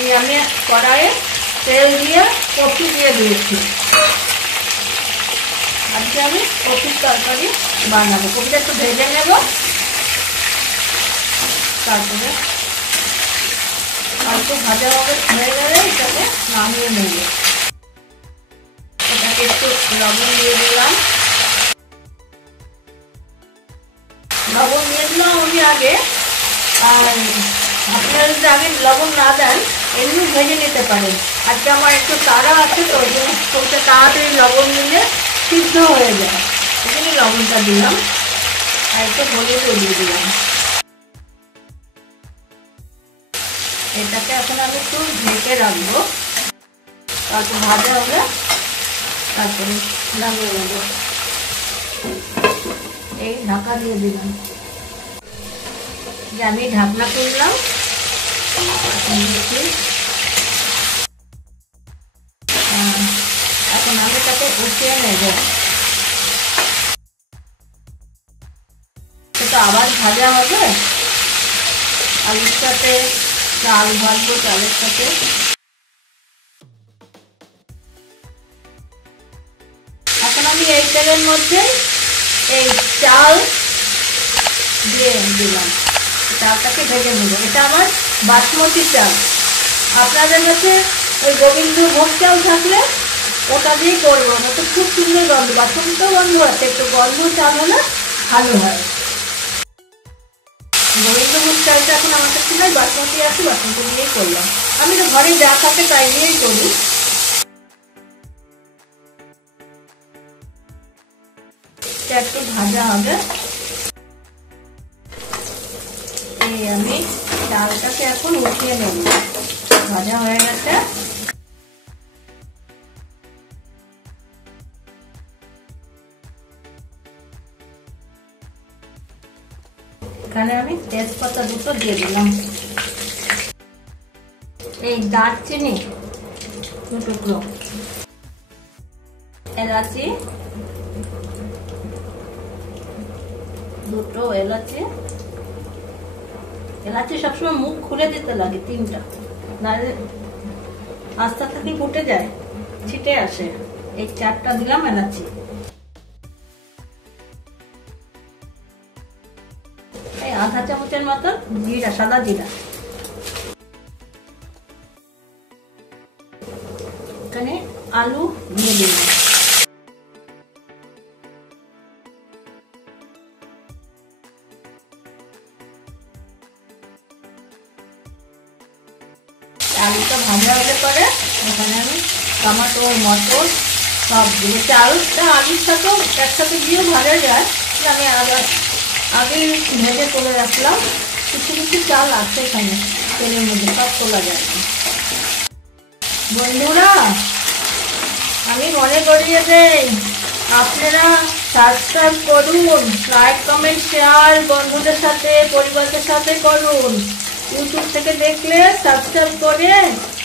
এই আমি কড়াইয়ে তেল দিয়ে কপি দিয়ে দিয়েছি। আজকে আমি কপির তরকারি বানাবো। কপিটা একটু ভেজে নেব, তারপরে অল্প ভাজা হয়ে গেলে এটাকে নামিয়ে নেব। এটাকে একটু লবণ দিয়ে দিলাম। লবণ দিয়ে দিলাম আমি আগে। আর আপনারা যদি আগে লবণ না দেন এমনি ভেজে নিতে পারেন। আজকে আমার একটু তাড়া আছে, তো ওই জন্য কপিটা তাড়াতাড়ি লবণ দিলে সিদ্ধ হয়ে যায়, ওই জন্য লবণটা দিলাম। আর একটু হলুদও দিয়ে দিলাম। এটাকে এখন আমি একটু ঢেকে রাখবো, তারপর ভাজা হবে, তারপরে নামিয়ে নেব। এই ঢাকা দিয়ে দিলাম, যে আমি ঢাকনা করলাম। এখন আমি তাকে উঠিয়ে নেব। সেটা আবার ভাজা হবে, আলুর সাথে চাল ভাজবো, চালের সাথে। এখন আমি এই তেলের মধ্যে এই চাল দিয়ে দিলাম, চালটাকে ভেজে নেব। এটা আমার বাসমতি চাল। আপনাদের কাছে ওই গোবিন্দভোগ চাল থাকলে ওটা দিয়েই করবো। ওটা খুব সুন্দর গন্ধ, বাসমতিও গন্ধ আছে, একটু গন্ধ চাল হলে ভালো হয়। গোবিন্দভোগ চালটা এখন আমার কাছে নয়, বাসমতি আছে, বাসমতি দিয়েই করলাম। আমি তো ঘরে যা থাকে তাই দিয়েই করি। একটু ভাজা হবে। এই আমি চালটাকে এখন উঠিয়ে নেব, ভাজা হয়ে গেছে। এখানে আমি তেজপাতা দুটো দিয়ে দিলাম। এই দারচিনি দু টুকরো, এলাচি দুটো, এলাচি সবসময় মুখ খুলে দিতে লাগে 3টা, নাহলে আস্তে থেকে ফুটে যায়, ছিটে আসে। এই 4টা দিলাম এলাচি। এই আধা চামচের মতন জিরা, সাদা জিরা। এখানে আলু দিয়ে দিলাম। আলুটা ভাজা হলে পরে এখানে আমি টমেটো, মটর সব দিয়ে, চালটা আলুর সাথেও একসাথে দিয়েও ভাজা যায়। আমি আগে ভেজে তুলে রাখলাম। কিছু কিছু চাল আছে এখানে তেলের মধ্যে, সব তোলা যায় না। বন্ধুরা, আমি মনে করিয়ে দেই, আপনারা সাবস্ক্রাইব করুন, লাইক কমেন্ট শেয়ার বন্ধুদের সাথে, পরিবারের সাথে করুন। ইউটিউব থেকে দেখলে সাবস্ক্রাইব করে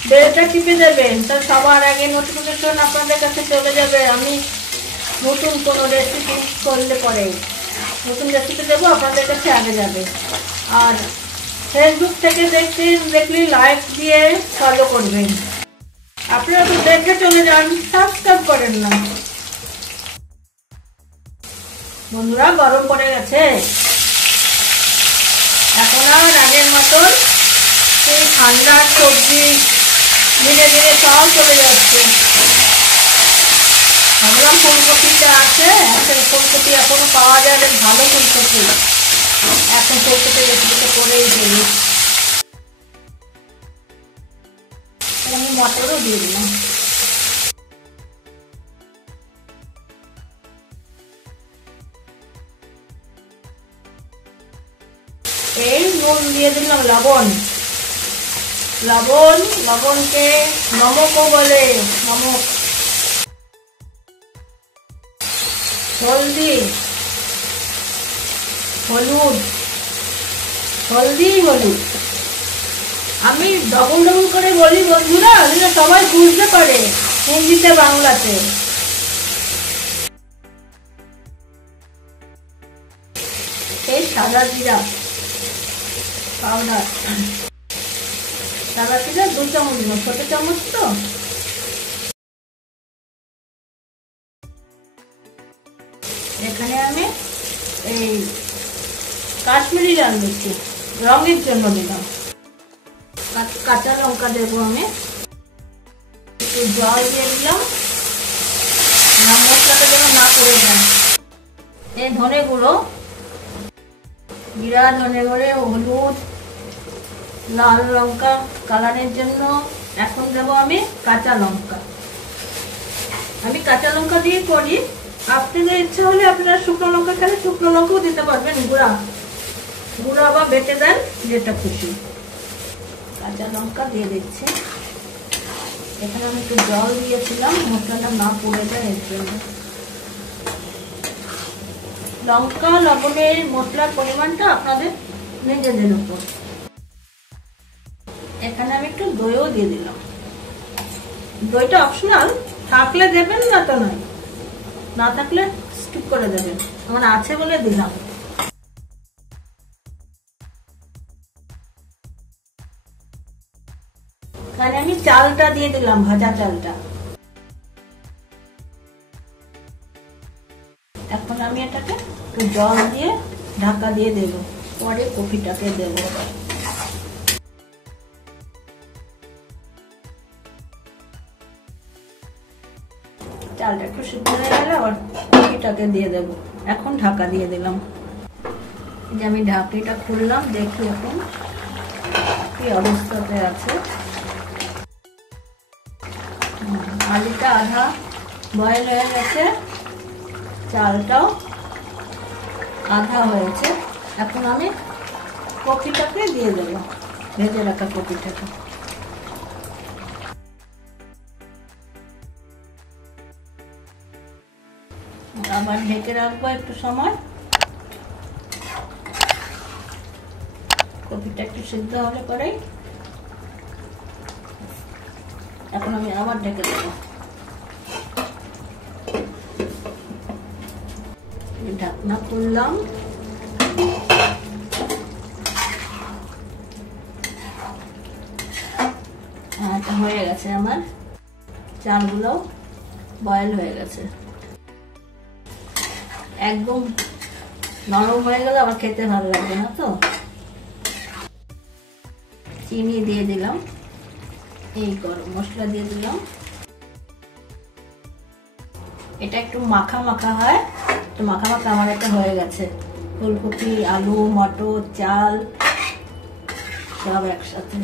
বেলটা টিপে দেবেন, তার সবার আগে নোটিফিকেশন আপনাদের কাছে চলে যাবে। আমি নতুন কোনো রেসিপি করলে পরে, নতুন রেসিপি দেবো, আপনাদের কাছে আগে যাবে। আর ফেসবুক থেকে দেখলে লাইক দিয়ে ফলো করবেন। আপনারা তো দেখে চলে যান, সাবস্ক্রাইব করেন না। বন্ধুরা, গরম পড়ে গেছে, এখন আর আগের মতন সেই ঠান্ডার সবজি ধীরে ধীরে সব চলে যাচ্ছে। ভাবলাম ফুলকপিটা আছে, ফুলকপি এখনো পাওয়া যায়, ভালো ফুলকপি, এখন ফুলকপি রেসিপিটা করেই ফেলি। আমি মটরও দিয়ে দিলাম। এই নুন দিয়ে দিলাম, লবণকে নমকও বলে, নমক। হলুদ আমি ডবল করে বলি বন্ধুরা, সবাই বুঝতে পারে হিন্দিতে বাংলাতে। এই সাদা জিরা পাউডার, সাদা তেলে 2 চামচ দিলাম, ছোট চামচ তো। এখানে আমি এই কাশ্মীরি লাল মির্চ রঙের জন্য দিলাম। কাঁচা লঙ্কা দেবো আমি, একটু জল দিয়ে দিলাম, মশলাটা যেন না পড়ে যায়। এই ধনে গুঁড়ো, জিরা, ধনে গুঁড়ো, হলুদ, লাল লঙ্কা কালারের জন্য। এখন দেবো আমি কাঁচা লঙ্কা। আমি কাঁচা লঙ্কা দিয়ে করি, আপনাদের ইচ্ছা হলে আপনারা শুকনো লঙ্কা খেলে শুকনো লঙ্কাও দিতে পারবেন, গুঁড়া বা বেটে দেন, যেটা খুশি। কাঁচা লঙ্কা দিয়ে দিচ্ছি। এখানে আমি একটু জল দিয়েছিলাম মশলাটা না পুড়ে যায় এর জন্য। লঙ্কা লবণের মশলার পরিমাণটা আপনাদের নিজেদের উপর। এখানে আমি একটু দইও দিয়ে দিলাম। দইটা অপশনাল, থাকলে দেবেন, না তো নয়, না থাকলে স্কিপ করে দেবেন। আমার আছে বলে দিলাম। এখানে আমি চালটা দিয়ে দিলাম, ভাজা চালটা। এখন আমি এটাকে একটু জল দিয়ে ঢাকা দিয়ে দেব, পরে কফিটাকে দেব। চালটা একটু সিদ্ধ হয়ে গেলে আবার কফিটাকে দিয়ে দেব। এখন ঢাকা দিয়ে দিলাম। যে আমি ঢাকনিটা খুললাম, দেখি এখন কি অবস্থাতে আছে। আলুটা আধা বয়েল হয়ে গেছে, চালটাও আধা হয়েছে। এখন আমি কফিটাকে দিয়ে দেব, ভেজে রাখা কফিটাকে। আবার ঢেকে রাখবো একটু সময়। কফিটা একটু সিদ্ধ হলে পরেই এখন আমি আবার ঢেকে দেবো। ঢাকনা খুললাম, হয়ে গেছে আমার চালগুলো বয়েল হয়ে গেছে। একদম নরম হয়ে গেলে আবার খেতে ভালো লাগবে না তো। চিনি দিয়ে দিলাম, এই গরম মশলা দিয়ে দিলাম। এটা একটু মাখা মাখা হয়, তো মাখা মাখা আমার এটা হয়ে গেছে। ফুলকপি, আলু, মটর, চাল সব একসাথে।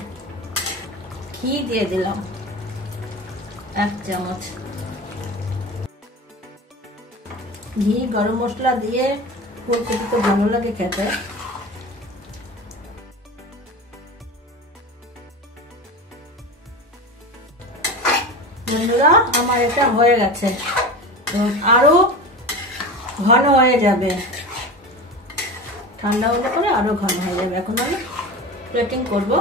ঘি দিয়ে দিলাম 1 চামচ। ঘি, গরম মশলা দিয়ে ফুলকপি তো ভালো লাগে খেতে। বন্ধুরা, আমার এটা হয়ে গেছে, আরো ঘন হয়ে যাবে। ঠান্ডা হলে পরে আরো ঘন হয়ে যাবে। এখন আমি প্লেটিং করব।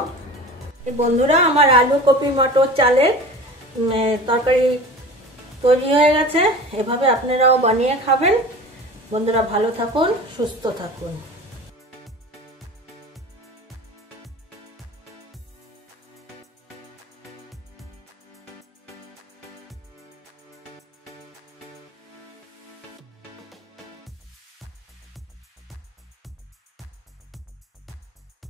বন্ধুরা, আমার আলু, কপি, মটর, চালের তরকারি তৈরি হয়ে গেছে। এভাবে আপনারাও বানিয়ে খাবেন। বন্ধুরা, ভালো থাকুন, সুস্থ থাকুন।